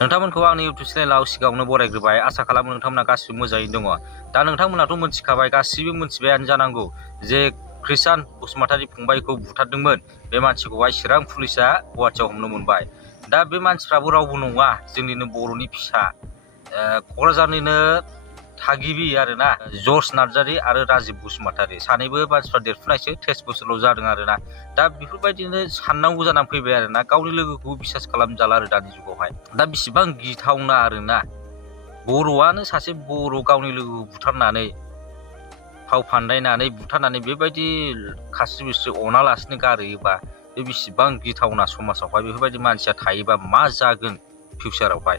नोंथांमोनखौ आंनि इउटुब चेनेलाव सिगाङावनो बरायग्रोबाय। आसा खालामो नोंथांमोना गासिबो मोजाङैनो दङ। दा नोंथांमोनाथ' मोनथिखाबाय, गासिबो मोनथिबायानो जानांगौ जे कृष्ण बसुमतारी फंबायखौ बुथारदोंमोन। बे मानसिखौहाय चिरां पुलिसा गुवाहाटियाव हमनो मोनबाय। दा बे मानसिफ्राबो रावबो नङा, जोंनिनो बर'नि फिसा क'क्राझारनिनो थागिबि आरोना, जर्ज नार्जारी आरो राजिब बसुमतारी सानैबो मानसिफ्रा देरफुनायसो, 23 बोसोरल' जादों आरोना। दा बेफोरबायदिनो साननांगौ जानानै फैबाय आरोना, गावनि लोगोखौ बिसास खालामजाला आरो दानि जुगावहाय। दा बेसेबां गिथावना आरोना, बर'आनो सासे बर' गावनि लोगोखौ बुथारनानै, फाव फान्दायनानै बुथारनानै बेबायदि खास्रि बिस्रि अनालासिनो गारहैयोबा बे बेसेबां गिथावना समाजावहाय बेफोरबायदि मानसिया थायोबा मा जागोन फिउचारावहाय।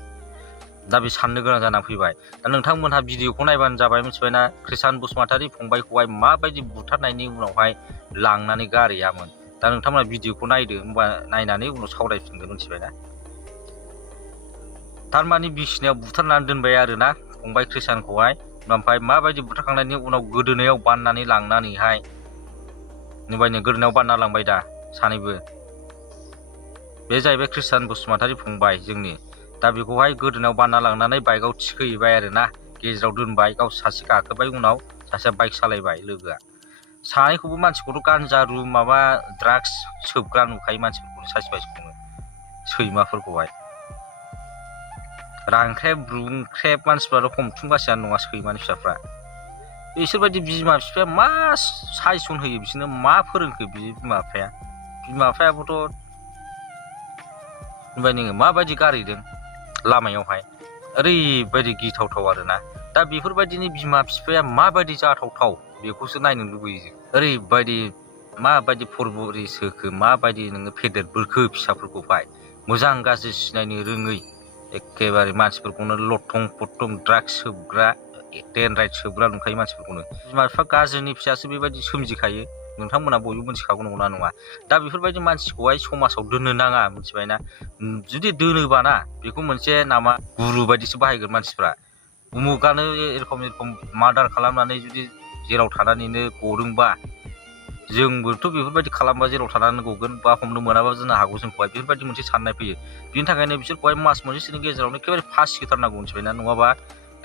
दा बे साननो गोनां जानानै फैबाय। दा नोंथांमोनहा भिडिअखौ नायबानो जाबाय, मिथिबायना कृष्ण बसुमतारी फंबायखौहाय माबायदि बुथारनायनि उनावहाय लांनानै गारहैयामोन। दा नोंथांमोना भिडिअखौ नायदो, होमबा नायनानै उनाव सावरायफिनगोन, मिथिबायना। थारमाने बिसिनायाव बुथारनानै दोनबाय आरोना फंबाय कृष्णखौहाय, ओमफ्राय माबायदि बुथारखांनायनि उनाव गोदोनायाव बाननानै लांनानैहाय, नुबायनो गोदोनायाव बानना लांबाय दा सानैबो। बे जाहैबाय कृष्ण बसुमतारी फंबाय जोंनि। दा बेखौहाय गोदोनायाव बानना लांनानै बाइकआव थिखोहैबाय आरोना, गेजेराव दोनबाय, गाव सासे गाखोबाय, उनाव सासेया बाइक सालायबाय लोगोआ। सानैखौबो मानसिखौथ' गान्जारु माबा ड्राग्स सोबग्रा नुखायो मानसिफोरखौनो, साइस बाइसखौनो, सैमाफोरखौहाय। रांख्रेब रुंख्रेब मानसिफ्राथ' हमथुमगासिनो नङा सैमानि फिसाफ्रा। बिसोरबायदि बिमा बिफाया मा सायसन होयो बिसोरनो, मा फोरोंखो बिमा बिफाया? बिमा बिफायाबोथ' ओमफ्राय नोङो माबायदि गारहैदों लामायावहाय, ओरैबायदि गिथावथाव आरोना। दा बेफोरबायदिनि बिमा बिफाया माबायदि जाथावथाव बेखौसो नायनो लुबैयो जों। ओरैबायदि माबायदि फरबरि सोखो, माबायदि नोङो फेदेरबोखो फिसाफोरखौहाय, मोजां गाज्रि सिनायनो रोङै, एखेबारे मानसिफोरखौनो लथं फथं ड्राग्स सोबग्रा, डेनराइट सोबग्रा नुखायो मानसिफोरखौनो। बिमा बिफा गाज्रिनि फिसासो बेबायदि सोमजिखायो, नोंथांमोना बयबो मिथिखागौ, नंगौना नङा? दा बेफोरबायदि मानसिखौहाय समाजाव दोननो नाङा, मिथिबायना। जुदि दोनोबा ना, बेखौ मोनसे नामा गुरु बायदिसो बाहायगोन मानसिफ्रा। उमुगानो एरखम मार्डार खालामनानै जुदि जेराव थानानैनो गदोंबा, जोंबोथ' बेफोरबायदि खालामबा जेराव थानानै गगोन बा हमनो मोनाबा जानो हागौ जोंखौहाय, बेफोरबायदि मोनसे साननाय फैयो। बिनि थाखायनो बिसोरखौहाय मास मोनसेसोनि गेजेरावनो एखेबारे फासि होथारनांगौ, मिथिबायना। नङाबा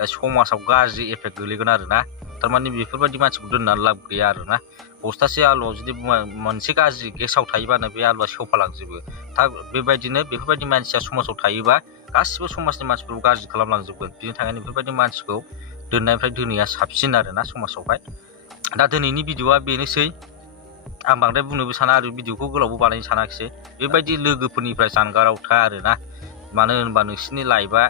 समाजाव गाज्रि एफेक्ट गोलैगोन आरोना। थारमाने बेफोरबायदि मानसिखौ दोननानै लाब गैया आरोना। बस्थासे आलुआव जुदि मोनसे गाज्रि गेसाव थायोबानो बे आलुआ सेवफालांजोबो। दा बेबायदिनो बेफोरबायदि मानसिया समाजाव थायोबा गासिबो समाजनि मानसिफोरखौ गाज्रि खालामलांजोबगोन। बिनि थाखायनो बेफोरबायदि मानसिखौ दोननायनिफ्राय दोनैया साबसिन आरोना समाजावहाय। दा दिनैनि भिडिअआ बेनोसै। आं बांद्राय बुंनोबो साना आरो भिडिअखौ गोलावबो बानायनो सानाखिसै। बेबायदि लोगोफोरनिफ्राय जानगाराव था आरोना। मानो होनबा नोंसिनि लाइफआ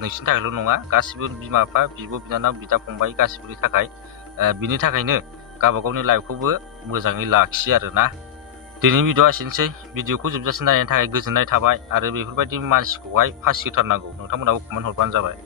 नोंसिनि थाखायल' नङा, गासिबो बिमा बिफा, बिब' बिनानाव, बिदा फंबाय गासिबोनि थाखाय। बिनि थाखायनो गावबागावनि लाइफखौबो मोजाङै लाखियो आरोना। दिनैनि भिडिअआ एसेनोसै। भिडिअखौ जोबजासिम नायनायनि थाखाय गोजोननाय थाबाय। आरो बेफोरबायदि मानसिखौहाय फासि होथारनांगौ, नोंथांमोनाबो कमेन्ट हरबानो जाबाय।